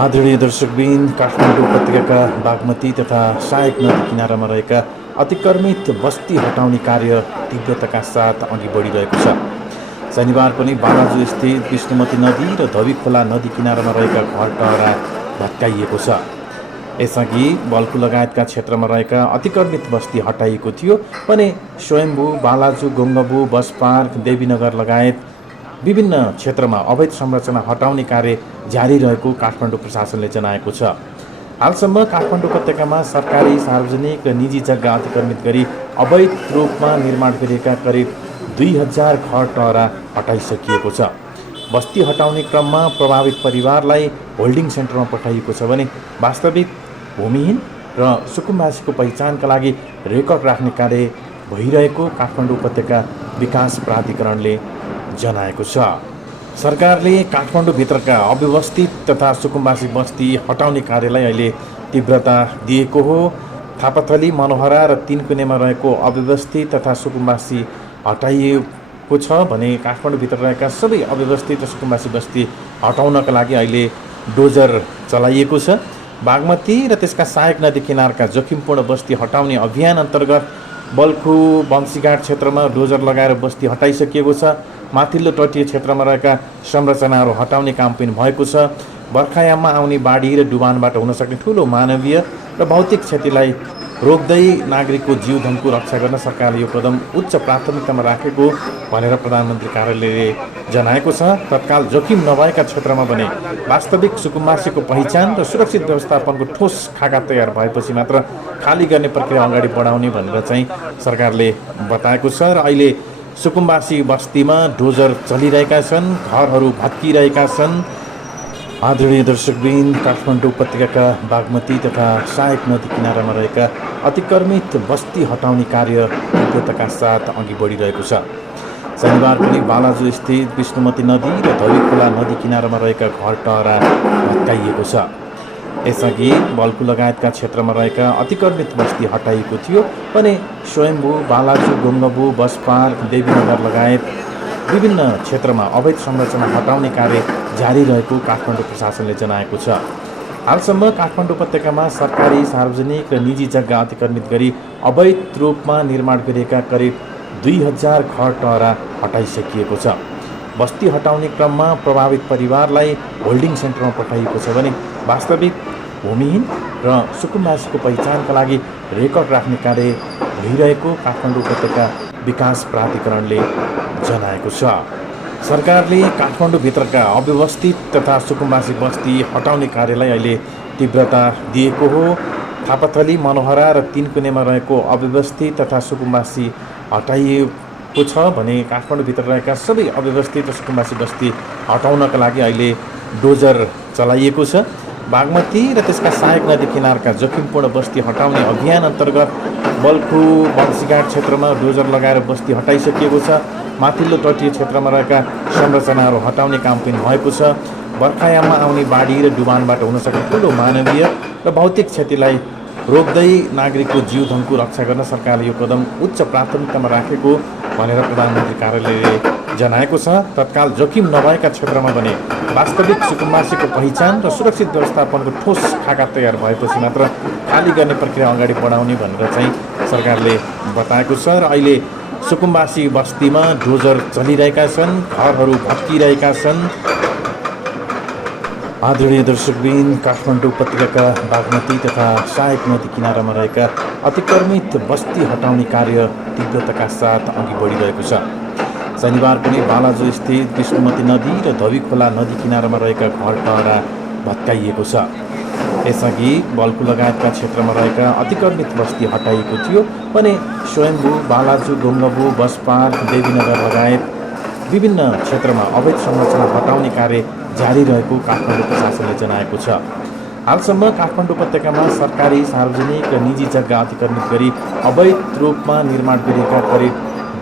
आदरणीय दर्शकबिन, काठमाडौँ उपत्यकाका बागमती तथा सहायक नदी किनारामा रहेका अतिक्रमित बस्ती हटाउने कार्य तीव्रताका साथ अघि बढिरहेको छ। शनिबार पनि बालाजु स्थित विष्णुमती नदी र धवी खोला नदी किनारामा रहेका घर टहरा भत्काइएको छ। यसअघि बल्खु लगायतका क्षेत्रमा रहेका अतिक्रमित बस्ती हटाइएको थियो भने स्वयम्भू, बालाजु, गोङ्गबु, बस पार्क, देवीनगर लगायत विभिन्न क्षेत्रमा अवैध संरचना हटाउने कार्य जारी रहेको काठमाडौँ प्रशासनले जनाएको छ। हालसम्म काठमाडौँ उपत्यकामा सरकारी, सार्वजनिक र निजी जग्गा अतिक्रमित गरी अवैध रूपमा निर्माण गरिएका करिब 2000 घर टहरा हटाइसकिएको छ। बस्ती हटाउने क्रममा प्रभावित परिवारलाई होल्डिङ सेन्टरमा पठाइएको छ भने वास्तविक भूमिहीन र सुकुम्बासीको पहिचानका लागि रेकर्ड राख्ने कार्य भइरहेको काठमाडौँ उपत्यका विकास प्राधिकरणले जनाएको छ। सरकारले काठमाडौँभित्रका अव्यवस्थित तथा सुकुम्बासी बस्ती हटाउने कार्यलाई अहिले तीव्रता दिएको हो। थापाथली, मनोहरा र तीनकुनेमा रहेको अव्यवस्थित तथा सुकुम्बासी हटाइएको छ भने काठमाडौँभित्र रहेका सबै अव्यवस्थित र सुकुम्बासी बस्ती हटाउनका लागि अहिले डोजर चलाइएको छ। बागमती र त्यसका सहायक नदी किनारका जोखिमपूर्ण बस्ती हटाउने अभियान अन्तर्गत बल्खु, बम्सीघाट क्षेत्रमा डोजर लगाएर बस्ती हटाइसकिएको छ। माथिल्लो तटीय क्षेत्रमा रहेका संरचनाहरू हटाउने काम पनि भएको छ। बर्खायाममा आउने बाढी र डुबानबाट हुन सक्ने ठुलो मानवीय र भौतिक क्षतिलाई रोक्दै नागरिकको जीवधनको रक्षा गर्न सरकारले यो कदम उच्च प्राथमिकतामा राखेको भनेर प्रधानमन्त्री कार्यालयले जनाएको छ। तत्काल जोखिम नभएका क्षेत्रमा भने वास्तविक सुकुम्बासीको पहिचान र सुरक्षित व्यवस्थापनको ठोस खाका तयार भएपछि मात्र खाली गर्ने प्रक्रिया अगाडि बढाउने भनेर चाहिँ सरकारले बताएको छ। र अहिले सुकुम्बासी बस्तीमा डोजर चलिरहेका छन्, घरहरू भत्किरहेका छन्। आदरणीय दर्शकबिन, काठमाडौँ उपत्यकाका बागमती तथा सहायक नदी किनारामा रहेका अतिक्रमित बस्ती हटाउने कार्य तीव्रताका साथ अघि बढिरहेको छ। शनिबार पनि बालाजु स्थित विष्णुमती नदी र धवी खोला नदी किनारामा रहेका घर टहरा भत्काइएको छ। यसअघि बल्खु लगायतका क्षेत्रमा रहेका अतिक्रमित बस्ती हटाइएको थियो भने स्वयम्भू, बालाजु, गोङ्गबु, बस पार्क, देवीनगर लगायत विभिन्न क्षेत्रमा अवैध संरचना हटाउने कार्य जारी रहेको काठमाडौँ प्रशासनले जनाएको छ। हालसम्म काठमाडौँ उपत्यकामा सरकारी, सार्वजनिक र निजी जग्गा अतिक्रमित गरी अवैध रूपमा निर्माण गरिएका करिब 2000 घर टहरा हटाइसकिएको छ। बस्ती हटाउने क्रममा प्रभावित परिवारलाई होल्डिङ सेन्टरमा पठाइएको छ भने वास्तविक भूमिहीन र सुकुम्बासीको पहिचानका लागि रेकर्ड राख्ने कार्य भइरहेको काठमाडौँ उपत्यका विकास प्राधिकरणले जनाएको छ। सरकारले काठमाडौँभित्रका अव्यवस्थित तथा सुकुम्बासी बस्ती हटाउने कार्यलाई अहिले तीव्रता दिएको हो। थापाथली, मनोहरा र तीनकुनेमा रहेको अव्यवस्थित तथा सुकुम्बासी हटाइएको छ भने काठमाडौँभित्र रहेका सबै अव्यवस्थित र सुकुम्बासी बस्ती हटाउनका लागि अहिले डोजर चलाइएको छ। बागमती र त्यसका सहायक नदी किनारका जोखिमपूर्ण बस्ती हटाउने अभियान अन्तर्गत बल्खु, बम्सीघाट क्षेत्रमा डोजर लगाएर बस्ती हटाइसकिएको छ। माथिल्लो तटीय क्षेत्रमा रहेका संरचनाहरू हटाउने काम पनि भएको छ। बर्खायाममा आउने बाढी र डुबानबाट हुन सक्ने ठुलो मानवीय र भौतिक क्षतिलाई रोक्दै नागरिकको जीवधनको रक्षा गर्न सरकारले यो कदम उच्च प्राथमिकतामा राखेको भनेर प्रधानमन्त्री कार्यालयले जनाएको छ। तत्काल जोखिम नभएका क्षेत्रमा भने वास्तविक सुकुम्बासीको पहिचान र सुरक्षित व्यवस्थापनको ठोस खाका तयार भएपछि मात्र खाली गर्ने प्रक्रिया अगाडि बढाउने भनेर चाहिँ सरकारले बताएको छ। र अहिले सुकुम्बासी बस्तीमा डोजर चलिरहेका छन्, घरहरू भत्किरहेका छन्। आदरणीय दर्शकबिन, काठमाडौँ उपत्यकाका बागमती तथा सहायक नदी किनारामा रहेका अतिक्रमित बस्ती हटाउने कार्य तीव्रताका साथ अघि बढिरहेको छ। शनिबार पनि बालाजु स्थित विष्णुमती नदी र धवी खोला नदी किनारामा रहेका घर टहरा भत्काइएको छ। यसअघि बल्खु लगायतका क्षेत्रमा रहेका अतिक्रमित बस्ती हटाइएको थियो भने स्वयम्भू, बालाजु, गोङ्गबु, बस पार्क, देवीनगर लगायत विभिन्न क्षेत्रमा अवैध संरचना हटाउने कार्य जारी रहेको काठमाडौँ प्रशासनले जनाएको छ। हालसम्म काठमाडौँ उपत्यकामा सरकारी, सार्वजनिक र निजी जग्गा अतिक्रमित गरी अवैध रूपमा निर्माण गरिएका करिब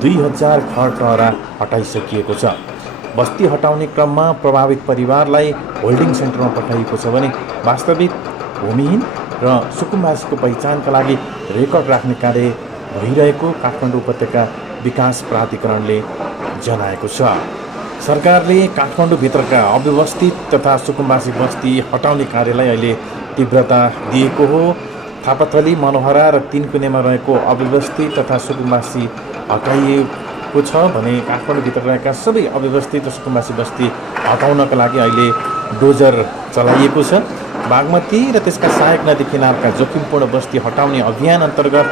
2000 घर टहरा हटाइसकिएको छ। बस्ती हटाउने क्रममा प्रभावित परिवारलाई होल्डिङ सेन्टरमा पठाइएको छ भने वास्तविक भूमिहीन र सुकुम्बासीको पहिचानका लागि रेकर्ड राख्ने कार्य भइरहेको काठमाडौँ उपत्यका विकास प्राधिकरणले जनाएको छ। सरकारले काठमाडौँभित्रका अव्यवस्थित तथा सुकुम्बासी बस्ती हटाउने कार्यलाई अहिले तीव्रता दिएको हो। थापाथली, मनोहरा र तीनकुनेमा रहेको अव्यवस्थित तथा सुकुम्बासी हटाइएको छ भने काठमाडौँभित्र रहेका सबै अव्यवस्थित र सुकुम्बासी बस्ती हटाउनका लागि अहिले डोजर चलाइएको छ। बागमती र त्यसका सहायक नदी किनारका जोखिमपूर्ण बस्ती हटाउने अभियान अन्तर्गत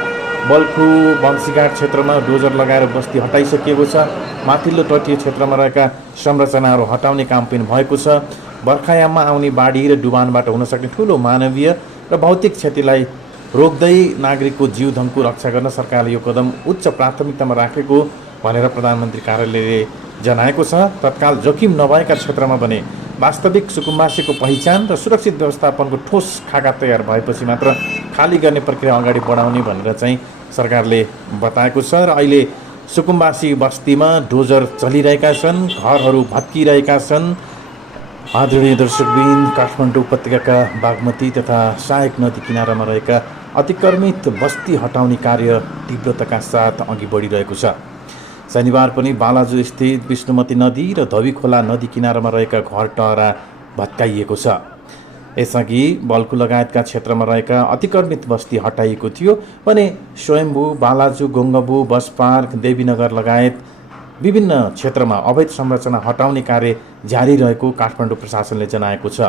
बल्खु बंशीघाट क्षेत्रमा डोजर लगाएर बस्ती हटाइसकिएको छ। माथिल्लो तटीय क्षेत्रमा रहेका संरचनाहरू हटाउने काम पनि भएको छ। बर्खायाममा आउने बाढी र डुबानबाट हुन सक्ने ठुलो मानवीय र भौतिक क्षतिलाई रोक्दै नागरिकको जीवधनको रक्षा गर्न सरकारले यो कदम उच्च प्राथमिकतामा राखेको भनेर प्रधानमन्त्री कार्यालयले जनाएको छ। तत्काल जोखिम नभएका क्षेत्रमा भने वास्तविक सुकुम्बासीको पहिचान र सुरक्षित व्यवस्थापनको ठोस खाका तयार भएपछि मात्र खाली गर्ने प्रक्रिया अगाडि बढाउने भनेर चाहिँ सरकारले बताएको छ। र अहिले सुकुम्बासी बस्तीमा डोजर चलिरहेका छन्, घरहरू भत्किरहेका छन्। आदरणीय दर्शकबिन, काठमाडौँ उपत्यकाका बागमती तथा सहायक नदी किनारामा रहेका अतिक्रमित बस्ती हटाउने कार्य तीव्रताका साथ अघि बढिरहेको छ। शनिबार पनि बालाजु स्थित विष्णुमती नदी र धवी खोला नदी किनारामा रहेका घर टहरा भत्काइएको छ। यसअघि बल्खु लगायतका क्षेत्रमा रहेका अतिक्रमित बस्ती हटाइएको थियो भने स्वयम्भू, बालाजु, गोङ्गबु, बस पार्क, देवीनगर लगायत विभिन्न क्षेत्रमा अवैध संरचना हटाउने कार्य जारी रहेको काठमाडौँ प्रशासनले जनाएको छ।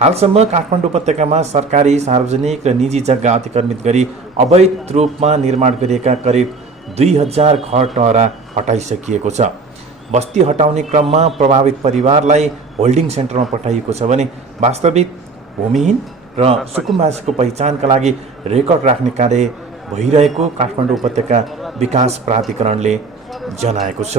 हालसम्म काठमाडौँ उपत्यकामा सरकारी, सार्वजनिक र निजी जग्गा अतिक्रमित गरी अवैध रूपमा निर्माण गरिएका करिब 2000 घर टहरा हटाइसकिएको छ। बस्ती हटाउने क्रममा प्रभावित परिवारलाई होल्डिङ सेन्टरमा पठाइएको छ भने वास्तविक भूमिहीन र सुकुम्बासीको पहिचानका लागि रेकर्ड राख्ने कार्य भइरहेको काठमाडौँ उपत्यका विकास प्राधिकरणले जनाएको छ।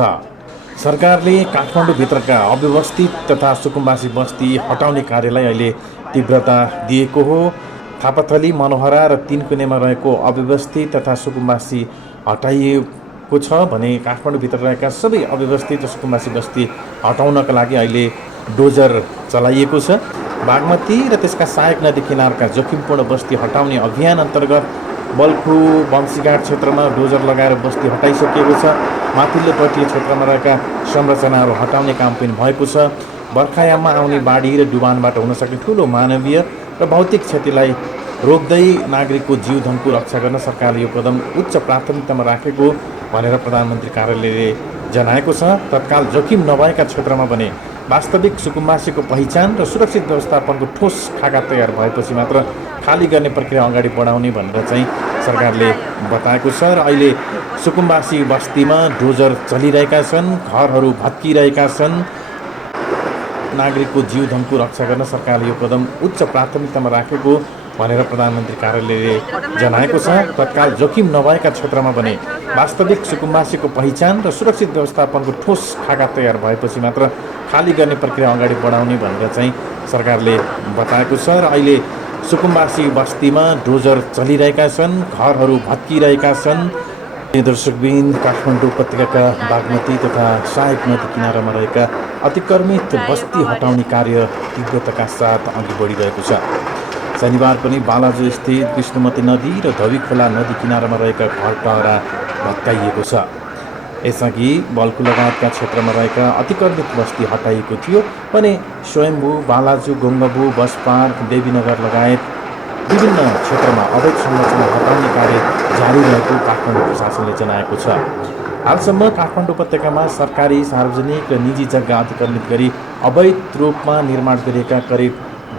सरकारले काठमाडौँभित्रका अव्यवस्थित तथा सुकुम्बासी बस्ती हटाउने कार्यलाई अहिले तीव्रता दिएको हो। थापाथली, मनोहरा र तीनकुनेमा रहेको अव्यवस्थित तथा सुकुम्बासी हटाइएको छ भने काठमाडौँभित्र रहेका सबै अव्यवस्थित र सुकुम्बासी बस्ती हटाउनका लागि अहिले डोजर चलाइएको छ। बागमती र त्यसका सहायक नदी किनारका जोखिमपूर्ण बस्ती हटाउने अभियान अन्तर्गत बल्खु बंशीघाट क्षेत्रमा डोजर लगाएर बस्ती हटाइसकिएको छ। माथिल्लो तटीय क्षेत्रमा रहेका संरचनाहरू हटाउने काम पनि भएको छ। बर्खायाममा आउने बाढी र डुबानबाट हुन सक्ने ठुलो मानवीय र भौतिक क्षतिलाई रोक्दै नागरिकको जीवधनको रक्षा गर्न सरकारले यो कदम उच्च प्राथमिकतामा राखेको भनेर प्रधानमन्त्री कार्यालयले जनाएको छ। तत्काल जोखिम नभएका क्षेत्रमा भने वास्तविक सुकुम्बासीको पहिचान र सुरक्षित व्यवस्थापनको ठोस खाका तयार भएपछि मात्र खाली गर्ने प्रक्रिया अगाडि बढाउने भनेर चाहिँ सरकारले बताएको छ। र अहिले सुकुम्बासी बस्तीमा डोजर चलिरहेका छन्, घरहरू भत्किरहेका छन्। नागरिकको जीवधनको रक्षा गर्न सरकारले यो कदम उच्च प्राथमिकतामा राखेको भनेर प्रधानमन्त्री कार्यालयले जनाएको छ। तत्काल जोखिम नभएका क्षेत्रमा भने वास्तविक सुकुम्बासीको पहिचान र सुरक्षित व्यवस्थापनको ठोस खाका तयार भएपछि मात्र खाली गर्ने प्रक्रिया अगाडि बढाउने भनेर चाहिँ सरकारले बताएको छ। र अहिले सुकुम्बासी बस्तीमा डोजर चलिरहेका छन्, घरहरू भत्किरहेका छन्। दर्शकबिन, काठमाडौँ उपत्यकाका बागमती तथा सहायक नदी किनारामा रहेका अतिक्रमित बस्ती हटाउने कार्य तीव्रताका साथ अघि बढिरहेको छ। शनिबार पनि बालाजु स्थित विष्णुमती नदी र धवी खोला नदी किनारामा रहेका घर टहरा भत्काइएको छ। यसअघि बल्खु लगायतका क्षेत्रमा रहेका अतिक्रमित बस्ती हटाइएको थियो भने स्वयम्भू, बालाजु, गोङ्गबु, बस पार्क, देवीनगर लगायत विभिन्न क्षेत्रमा अवैध संरचना हटाउने कार्य जारी रहेको काठमाडौँ प्रशासनले जनाएको छ। हालसम्म काठमाडौँ उपत्यकामा सरकारी, सार्वजनिक र निजी जग्गा अतिक्रमित गरी अवैध रूपमा निर्माण गरिएका करिब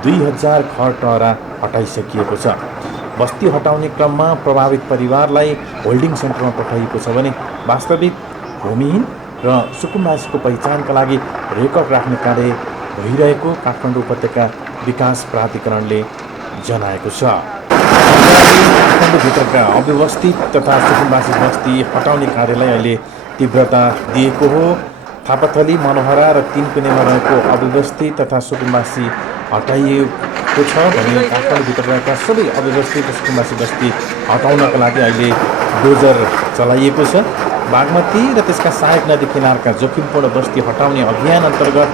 2000 घर टहरा हटाइसकिएको छ। बस्ती हटाउने क्रममा प्रभावित परिवारलाई होल्डिङ सेन्टरमा पठाइएको छ भने वास्तविक भूमिहीन र सुकुम्बासीको पहिचानका लागि रेकर्ड राख्ने कार्य भइरहेको काठमाडौँ उपत्यका विकास प्राधिकरणले जनाएको छ। काठमाडौँभित्रका अव्यवस्थित तथा सुकुम्बासी बस्ती हटाउने कार्यलाई अहिले तीव्रता दिएको हो। थापाथली, मनोहरा र तीनकुनेमा रहेको अव्यवस्थित तथा सुकुम्बासी हटाइएको छ भने काठमाडौँभित्र रहेका सबै अव्यवस्थित र सुकुम्बासी बस्ती हटाउनका लागि अहिले डोजर चलाइएको छ। बागमती र त्यसका सहायक नदी किनारका जोखिमपूर्ण बस्ती हटाउने अभियान अन्तर्गत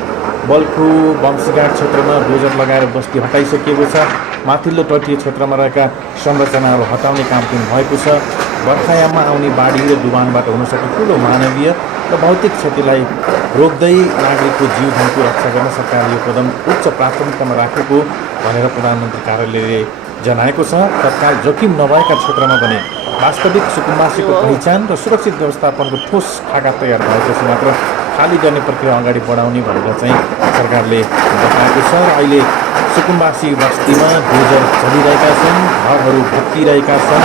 बल्खु बंशीघाट क्षेत्रमा डोजर लगाएर बस्ती हटाइसकिएको छ। माथिल्लो तटीय क्षेत्रमा रहेका संरचनाहरू हटाउने काम पनि भएको छ। बर्खायाममा आउने बाढी र डुबानबाट हुन सक्ने ठुलो मानवीय र भौतिक क्षतिलाई रोक्दै नागरिकको जीव धनको रक्षा गर्न सरकारले यो कदम उच्च प्राथमिकतामा राखेको भनेर प्रधानमन्त्री कार्यालयले जनाएको छ। तत्काल जोखिम नभएका क्षेत्रमा भने वास्तविक सुकुम्बासीको पहिचान र सुरक्षित व्यवस्थापनको ठोस खाका तयार भएपछि मात्र खाली गर्ने प्रक्रिया अगाडि बढाउने भनेर चाहिँ सरकारले बताएको छ। र अहिले सुकुम्बासी बस्तीमा डोजर चलिरहेका छन्, घरहरू भत्किरहेका छन्।